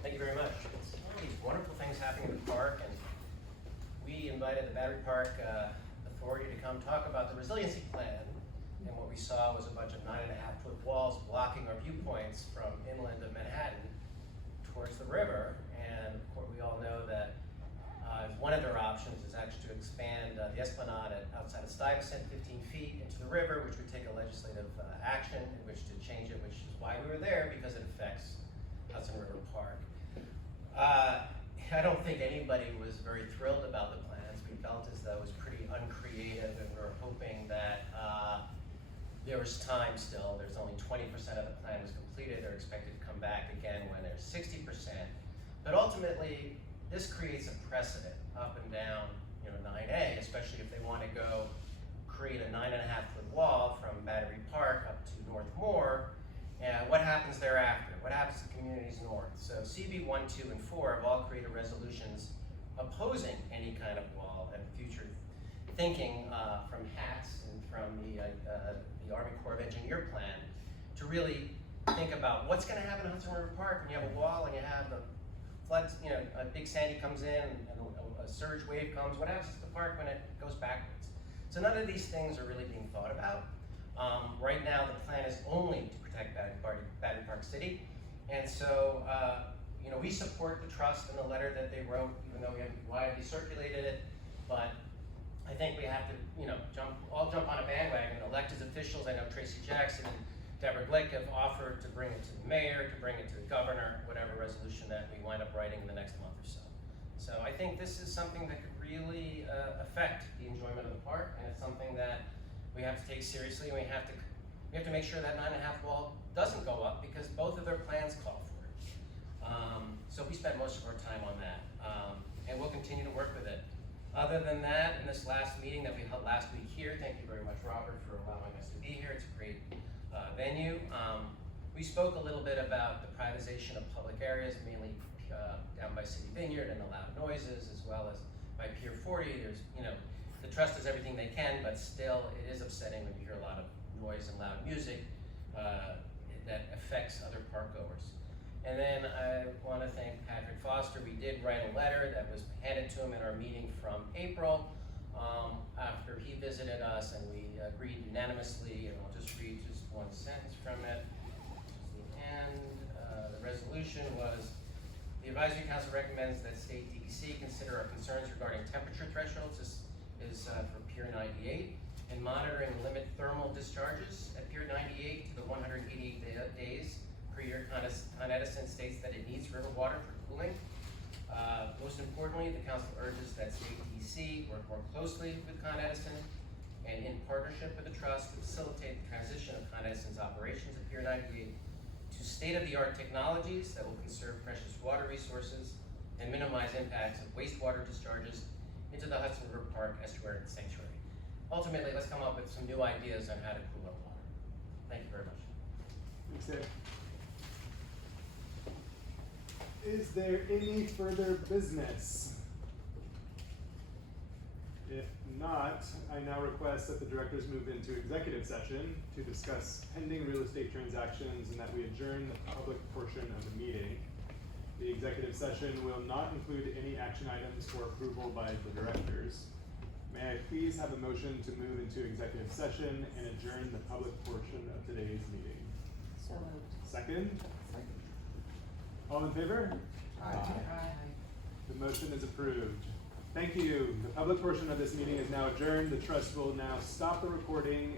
Thank you very much. It's one of these wonderful things happening in the park, and we invited the Battery Park Authority to come talk about the resiliency plan. And what we saw was a bunch of 9.5-foot walls blocking our viewpoints from inland of Manhattan towards the river. And of course, we all know that one of their options is actually to expand the Esplanade outside of Stuyvesant 15 feet into the river, which would take a legislative action in which to change it, which is why we were there, because it affects Hudson River Park. I don't think anybody was very thrilled about the plans. We felt as though it was pretty uncreative, and we were hoping that there was time still. There's only 20% of the plan was completed. They're expected to come back again when there's 60%. But ultimately, this creates a precedent up and down, 9A, especially if they want to go create a 9.5-foot wall from Battery Park up to North Moore. And what happens thereafter? What happens to communities north? So CB 1, 2, and 4 have all created resolutions opposing any kind of wall and future thinking from HATS and from the Army Corps of Engineer plan to really think about what's going to happen in Hudson River Park when you have a wall and you have the floods, you know, a big Sandy comes in and a surge wave comes. What happens to the park when it goes backwards? So none of these things are really being thought about. Right now, the plan is only to protect Battery Park City. And so, you know, we support the trust in the letter that they wrote, even though we haven't widely circulated it. But I think we have to, you know, all jump on a bandwagon. Elected officials, I know Tracy Jackson and Deborah Glick have offered to bring it to the mayor, to bring it to the governor, whatever resolution that we wind up writing in the next month or so. So I think this is something that could really affect the enjoyment of the park, and it's something that we have to take seriously, and we have to make sure that 9.5 wall doesn't go up, because both of their plans call for it. So we spent most of our time on that, and we'll continue to work with it. Other than that, in this last meeting that we held last week here, thank you very much, Robert, for allowing us to be here. It's a great venue. We spoke a little bit about the privatization of public areas, mainly down by City Vineyard and the loud noises, as well as by Pier 40. There's, you know, the trust does everything they can, but still it is upsetting when you hear a lot of noise and loud music that affects other park goers. And then I want to thank Patrick Foster. We did write a letter that was handed to him in our meeting from April after he visited us, and we agreed unanimously, and I'll just read just one sentence from it. And the resolution was, the Advisory Council recommends that State DEC consider our concerns regarding temperature thresholds. This is for Pier 98, and monitoring and limit thermal discharges at Pier 98 to the 188 days per year. Con Edison states that it needs river water for cooling. Most importantly, the council urges that State DEC work more closely with Con Edison and in partnership with the trust to facilitate the transition of Con Edison's operations at Pier 98 to state-of-the-art technologies that will conserve precious water resources and minimize impacts of wastewater discharges into the Hudson River Park Estuary Sanctuary. Ultimately, let's come up with some new ideas on how to cool our water. Thank you very much. Thanks, Dave. Is there any further business? If not, I now request that the directors move into executive session to discuss pending real estate transactions and that we adjourn the public portion of the meeting. The executive session will not include any action items for approval by the directors. May I please have a motion to move into executive session and adjourn the public portion of today's meeting? So moved. Second? All in favor? Aye. The motion is approved. Thank you. The public portion of this meeting is now adjourned. The trust will now stop the recording.